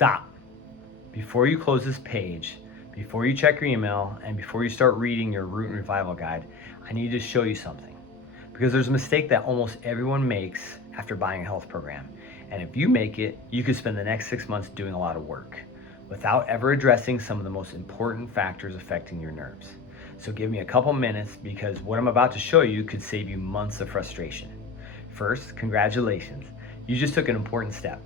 stop. Before you close this page, before you check your email, and before you start reading your Root and Revival Guide, I need to show you something. Because there's a mistake that almost everyone makes after buying a health program. And if you make it, you could spend the next 6 months doing a lot of work without ever addressing some of the most important factors affecting your nerves. So give me a couple minutes, because what I'm about to show you could save you months of frustration. First, congratulations. You just took an important step.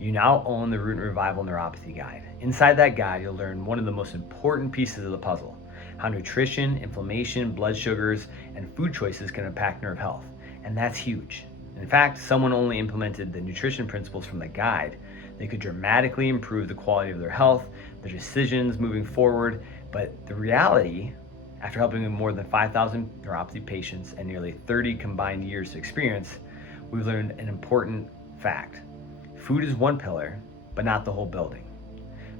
You now own the Root and Revival Neuropathy Guide. Inside that guide, you'll learn one of the most important pieces of the puzzle: how nutrition, inflammation, blood sugars, and food choices can impact nerve health. And that's huge. In fact, someone only implemented the nutrition principles from the guide, they could dramatically improve the quality of their health, their decisions moving forward. But the reality, after helping more than 5,000 neuropathy patients and nearly 30 combined years of experience, we've learned an important fact. Food is one pillar, but not the whole building.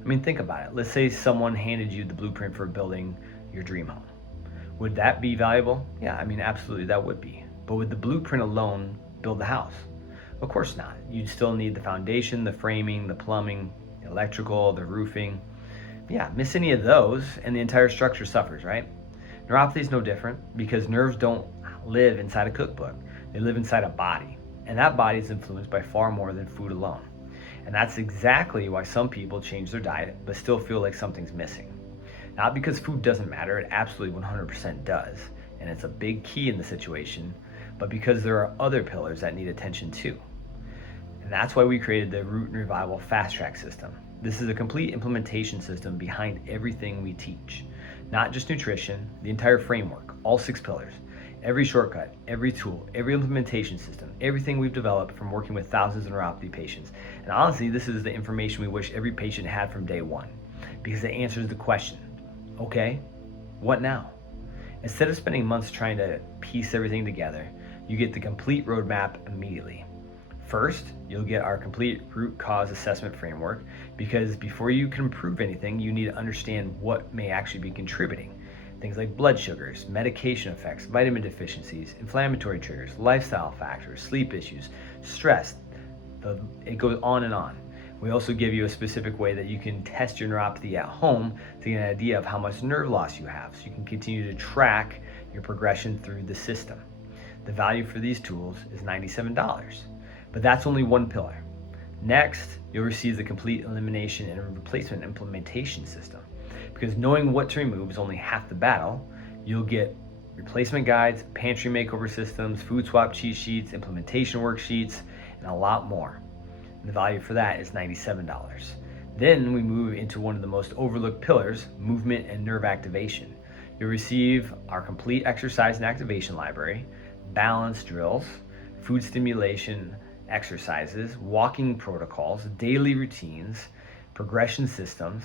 I mean, think about it. Let's say someone handed you the blueprint for building your dream home. Would that be valuable? Yeah, I mean, absolutely that would be. But would the blueprint alone build the house? Of course not. You'd still need the foundation, the framing, the plumbing, the electrical, the roofing. Yeah, miss any of those and the entire structure suffers, right? Neuropathy is no different, because nerves don't live inside a cookbook. They live inside a body. And that body is influenced by far more than food alone. And that's exactly why some people change their diet but still feel like something's missing. Not because food doesn't matter, it absolutely 100% does, and it's a big key in the situation, but because there are other pillars that need attention too. And that's why we created the Root and Revival Fast Track system. This is a complete implementation system behind everything we teach. Not just nutrition, the entire framework, all 6 pillars. Every shortcut, every tool, every implementation system, everything we've developed from working with thousands of neuropathy patients. And honestly, this is the information we wish every patient had from day one, because it answers the question, okay, what now? Instead of spending months trying to piece everything together, you get the complete roadmap immediately. First, you'll get our complete root cause assessment framework, because before you can improve anything, you need to understand what may actually be contributing. Things like blood sugars, medication effects, vitamin deficiencies, inflammatory triggers, lifestyle factors, sleep issues, stress. It goes on and on. We also give you a specific way that you can test your neuropathy at home to get an idea of how much nerve loss you have, so you can continue to track your progression through the system. The value for these tools is $97, but that's only one pillar. Next, you'll receive the complete elimination and replacement implementation system. Because knowing what to remove is only half the battle. You'll get replacement guides, pantry makeover systems, food swap cheat sheets, implementation worksheets, and a lot more. The value for that is $97. Then we move into one of the most overlooked pillars, movement and nerve activation. You'll receive our complete exercise and activation library, balance drills, food stimulation exercises, walking protocols, daily routines, progression systems,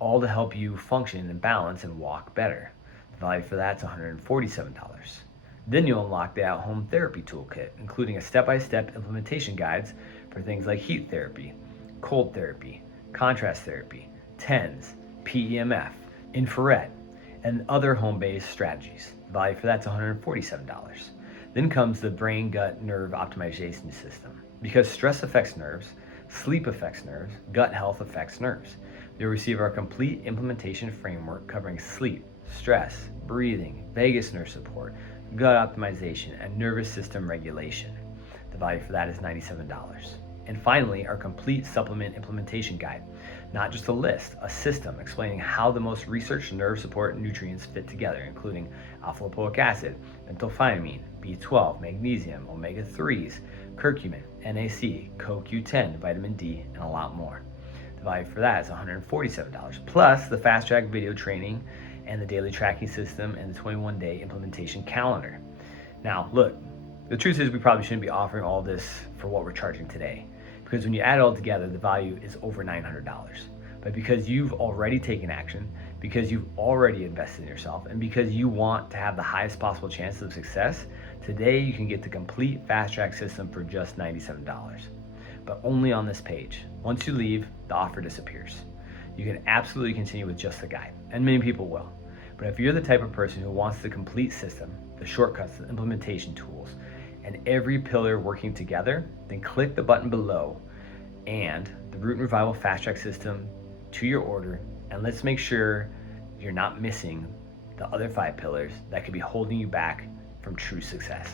all to help you function and balance and walk better. The value for that's $147. Then you'll unlock the at-home therapy toolkit, including a step-by-step implementation guides for things like heat therapy, cold therapy, contrast therapy, TENS, PEMF, infrared, and other home-based strategies. The value for that's $147. Then comes the brain gut nerve optimization system. Because stress affects nerves, sleep affects nerves, gut health affects nerves. You'll receive our complete implementation framework covering sleep, stress, breathing, vagus nerve support, gut optimization, and nervous system regulation. The value for that is $97. And finally, our complete supplement implementation guide. Not just a list, a system explaining how the most researched nerve support nutrients fit together, including alpha-lipoic acid, methylphenidate, B12, magnesium, omega-3s, curcumin, NAC, CoQ10, vitamin D, and a lot more. The value for that is $147, plus the fast track video training and the daily tracking system and the 21-day implementation calendar. Now, look, the truth is we probably shouldn't be offering all this for what we're charging today, because when you add it all together, the value is over $900. But because you've already taken action, because you've already invested in yourself, and because you want to have the highest possible chance of success, today you can get the complete fast track system for just $97. But only on this page. Once you leave, the offer disappears. You can absolutely continue with just the guide, and many people will. But if you're the type of person who wants the complete system, the shortcuts, the implementation tools, and every pillar working together, then click the button below and the Root and Revival Fast Track system to your order, and let's make sure you're not missing the other 5 pillars that could be holding you back from true success.